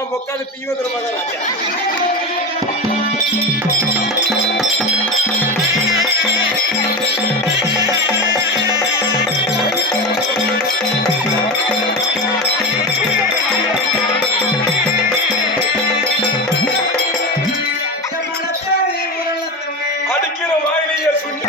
ஆமா உட்காந்து தீவிர மகாராஜா. அடிக்கிற வாயிலேயே சொல்லி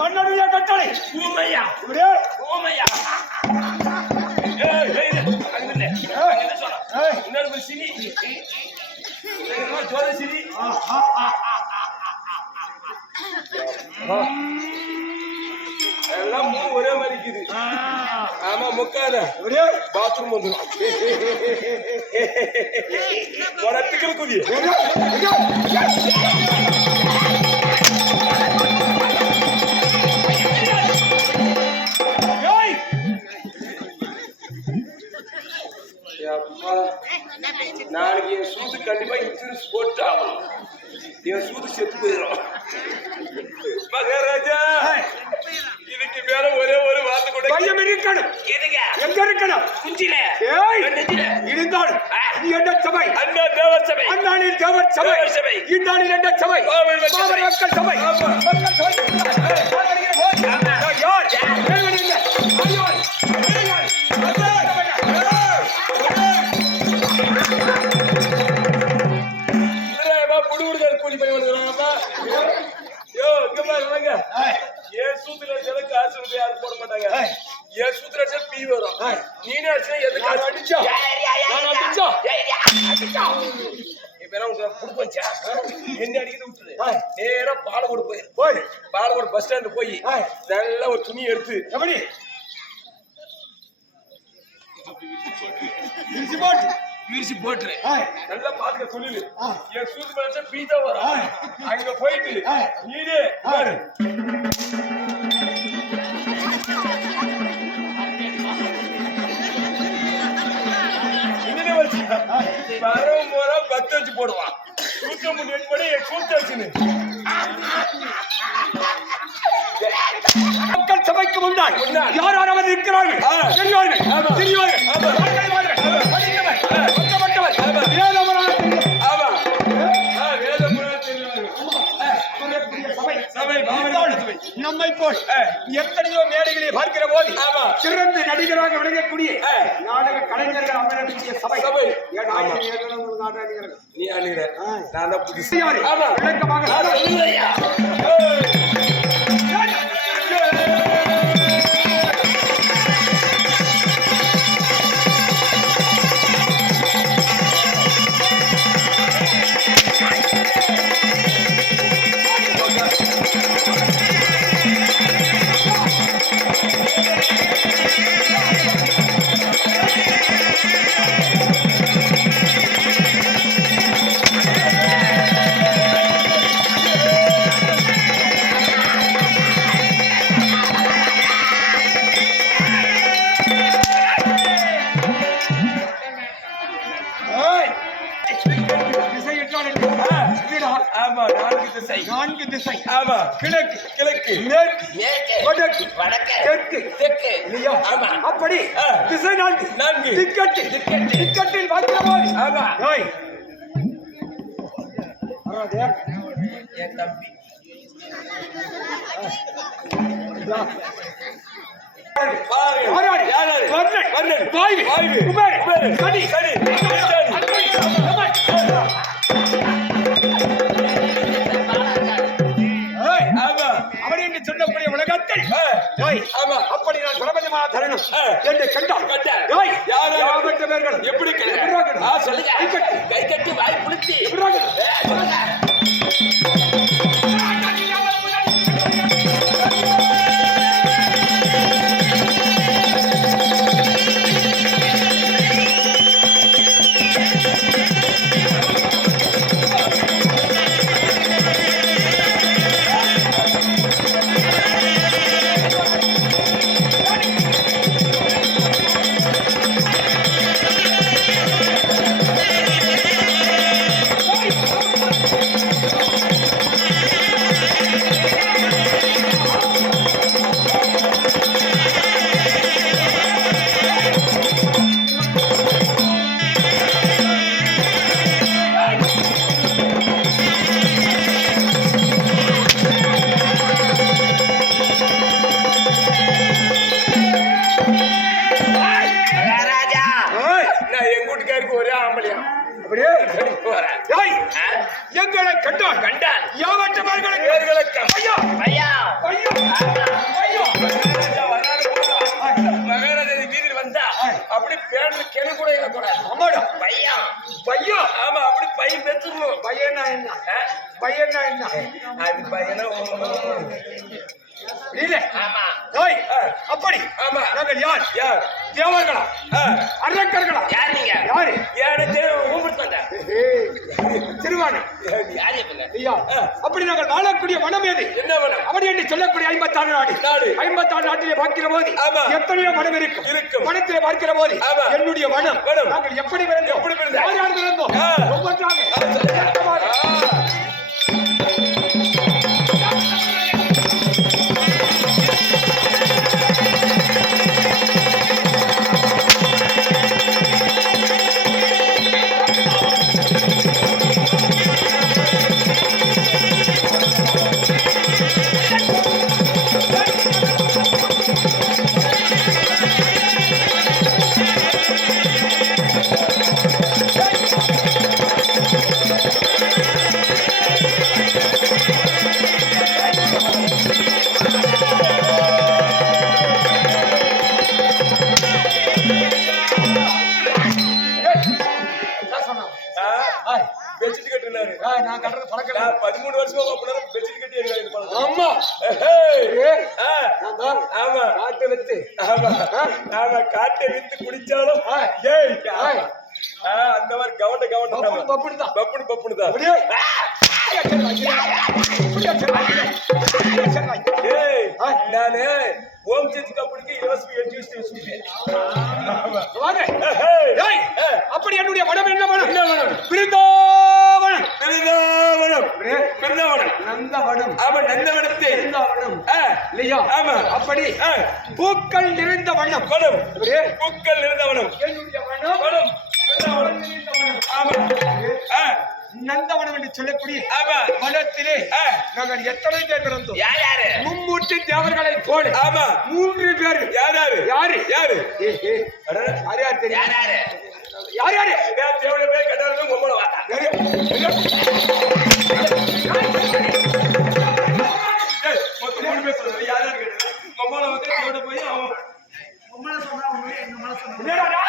மன்னனுடைய கட்டளை ஊமையா ஊமையா சினி சினி எல்லாம் ஒரே மாதிரி இருக்குது. ஆமா முக்காத ஒரே பாத்ரூம் வந்துடும் வரத்துக்கு குதி நாளைக்கு என் சூது கண்டிப்பா இன்சூரன்ஸ் போட்டு ஆகணும். என் சூது செத்து போயிடும். மகாராஜா இதுக்கு மேல ஒரே ஒரு வார்த்தை கூட பையன் இருக்கணும். எங்க இருக்கணும்? குஞ்சில இருந்தாலும் என்ன சபை? அண்ணா தேவர் சபை. அண்ணாளின் தேவர் சபை. இன்னாளின் என்ன சபை? மக்கள் சபை. என் சூத்துல எனக்கு ஆசை யாரும் போட மாட்டாங்க. என் சூத்துல பீ வரும். நீனே ஆச்சு எதுக்கு அடிச்சா என்ன அடிக்கிறது விட்டுரு. நேரா பாலக்கோடு போய் பாலக்கோடு பஸ் ஸ்டாண்டு போய் நல்லா ஒரு துணி எடுத்து வீசி போட்டுரு. நல்லா பாத்துக்க துணிலு. என் சூத்து மேல பீஸா வரும். அங்க போயிட்டு நீனே பரவ முறை 10 வச்சு போடுவான். சூத்த முன்னாடி போட சூத்த வச்சுன்னு மக்கள் சபைக்கு முன்னாள் யார் யாராவது இருக்கிறார்கள் சபை நம்மை போல் எத்தனையோ மேடைகளை பார்க்கிற போது சிறந்த நடிகராக விளங்கக்கூடிய நாடக கலைஞர்கள் அமரக்கூடிய சபை நீ அணிகிற நான் புதுசு விளக்கமாக நான்கு திசை கிழக்கு கிழக்கு மேற்கு வடக்கு தெற்கு தெற்கு அப்படி திசை நான்கு டிக்கெட்டில் பார்க்கிற போது என் தம்பி சொல்லக்கூடிய உலகத்தில் அப்படி நான் பிரபஞ்சமான தருணம் என்று கண்டால் எப்படி சொல்லுங்க கை கட்டி வாய் புளிச்சி எங்களை கண்டான் மகாராஜா வீதியில் வந்தா அப்படி பேருந்து கிளை கூட இல்ல பையன் பையன் ஆமா அப்படி பையன் பெற்றுணும் பையனா என்ன பையனா என்ன அது பையனா அப்படி நாங்கள் யார் தேவர்களா அரக்கர்களா யார் நீங்க யாரு திருவானம் அப்படி நாங்கள் வாழக்கூடிய வனம் எது என்ன வனம் அப்படி என்று சொல்லக்கூடிய 56 நாடு 56 நாட்டிலே பார்க்கிற போது எத்தனையோ வனம் இருக்கும் வனத்திலே பார்க்கிற போது என்னுடைய வனம் நாங்கள் எப்படி பிறந்தோம் யார் பிறந்தோம் நான் கட்டுறது பழக்கம் 13 வருஷமா பெட்ஷீட் கட்டி ஆமா ஆமா காட்டை வித்து காட்டை வித்து குடிச்சாலும் அந்த மாதிரி கவனம் பப்புனு தான் நானு ஓம் சர்ச் கம்பெனிக்கு யோசிப்பு எடுத்து அப்படி என்னுடைய வனம் என்ன வனம் நந்தவனம் நந்தவனத்தை இல்லையா அப்படி பூக்கள் நிறைந்த வனம் பூக்கள் நிறைந்த வனம் என்னுடைய வனம் நந்தவனம் என்று சொல்லக்கூடிய ஆமா வனத்திலே நாங்கள் எத்தனை பேர் பிறந்தோம்? யார் யாரு? மும்மூர்த்தி தேவர்களை போல ஆமா 3 பேர். யார் யாரு? யாரு யாரு? யார் யார் தெரியும்? யார் யாரு? யார் யாரு? தேவனை போய் கட்டாலும் பொம்பளை வாட்டா மொத்தம் 3 பேர் சொல்றது யார் யாரு கேட்டது? பொம்பளை வந்து தேவனை போய் அவன் என்னடா?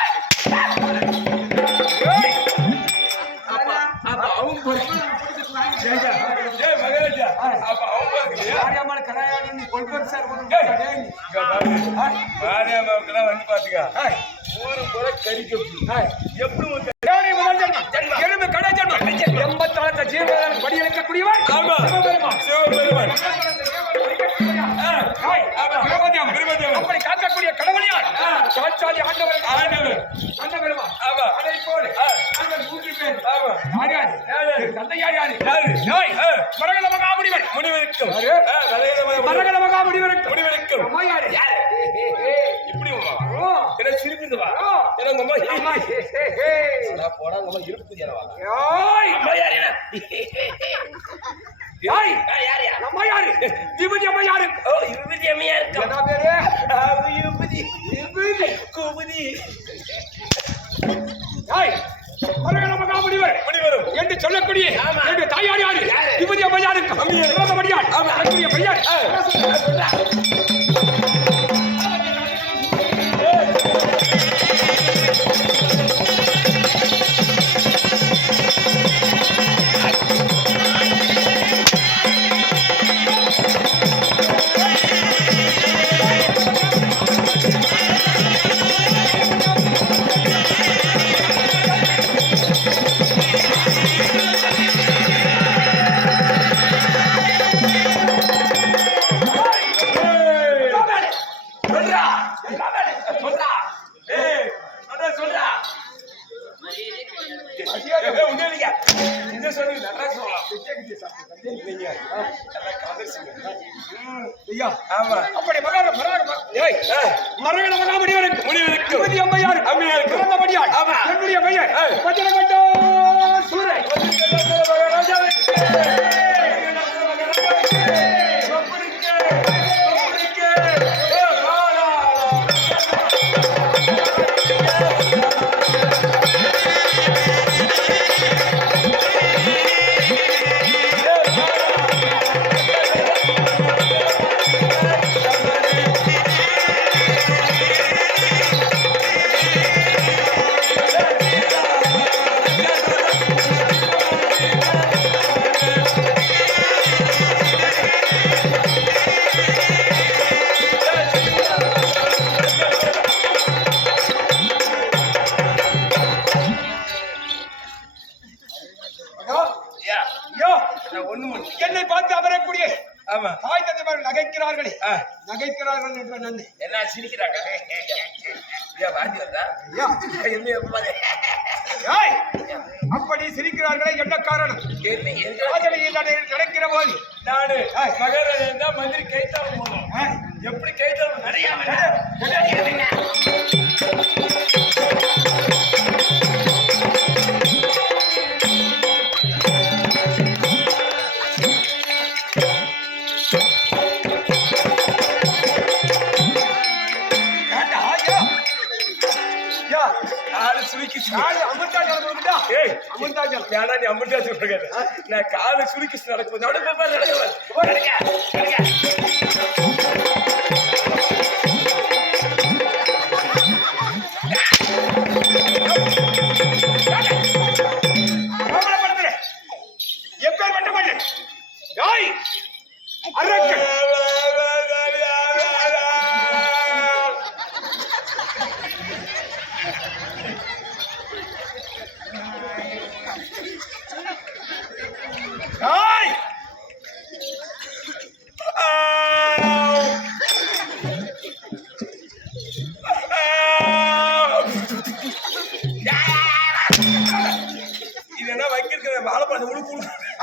அப்ப அவங்க மகாராஜா அப்ப அவங்க யாரியாமல் கடாயாடு கொள்பர் சார் மாரியாமாவுக்குலாம் வந்து பாத்துக்க ஊரு கூட கறிக்கு எப்படி எருமை கடை ஜென்மம் 84 ஜீவன் படியளிக்கக்கூடியவன். ஆமா சிவபெருமான் அப்படி காக்கக்கூடிய கடவுளியார் சாட்சாதி ஆண்டவர் ஆண்டவருமா ஆமா அதை போல அந்த 3 பேர் ஆமா யார் யாரு? தந்தை யார் யாரு? யாரு? மரகத மகாமுனிவர். முடிவெடுக்கும் மரகத மகாமுனிவருக்கு முடிவெடுக்கும் அம்மா யாரு? யாரு? இப்படி என்ன சிரிக்குது வா ஏன்னா உங்க அம்மா போனா உங்க அம்மா இருக்கு அம்மா யாரு யாய் யாரு அம்மா யாரு? விபூதி அம்மா யாரு? ஓ விபூதி அம்மையா இருக்கு என்ன பேரு? விபூதி விபூதி கோபதி யாய் மரகத மகாமுனிவர் முடிவரும் என்று சொல்லக்கூடிய என்னுடைய தாயார் யாரு? விபூதி அம்மா யாரு? அம்மையார் அவருடைய பெயர் அப்படி மரகத மகாமுனிவருக்கு விபூதி அம்மா யாரு? பிறந்தபடியால் என்னுடைய பெயர் வஜ்ரகண்டோ சூரை. என்னை பார்த்து அமரக்கூடிய தாய் தந்தைமார்கள் நகைக்கிறார்களே நகைக்கிறார்கள் என்ற நன்றி என்ன சிரிக்கிறாங்க அப்படி சிரிக்கிறார்களே என்ன காரணம்? நடக்கிற போது நானு மகாராஜா மந்திரி கைத்தாளம் போனோம் எப்படி கைத்தாளம் நிறைய நான் காலை சுருக்கி நடக்கும்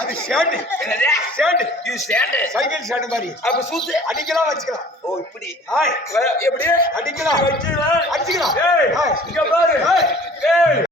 அது ஸ்டாண்ட். என்னது ஸ்டாண்ட்? இது ஸ்டாண்ட். சைக்கிள் ஸ்டாண்ட் மாதிரி. அப்ப சூத்து அடிக்கலாம் வச்சுக்கலாம். ஓ இப்படி ஹாய் எப்படி அடிக்கலாம் வச்சுக்கலாம் அடிக்கலாம். ஏய்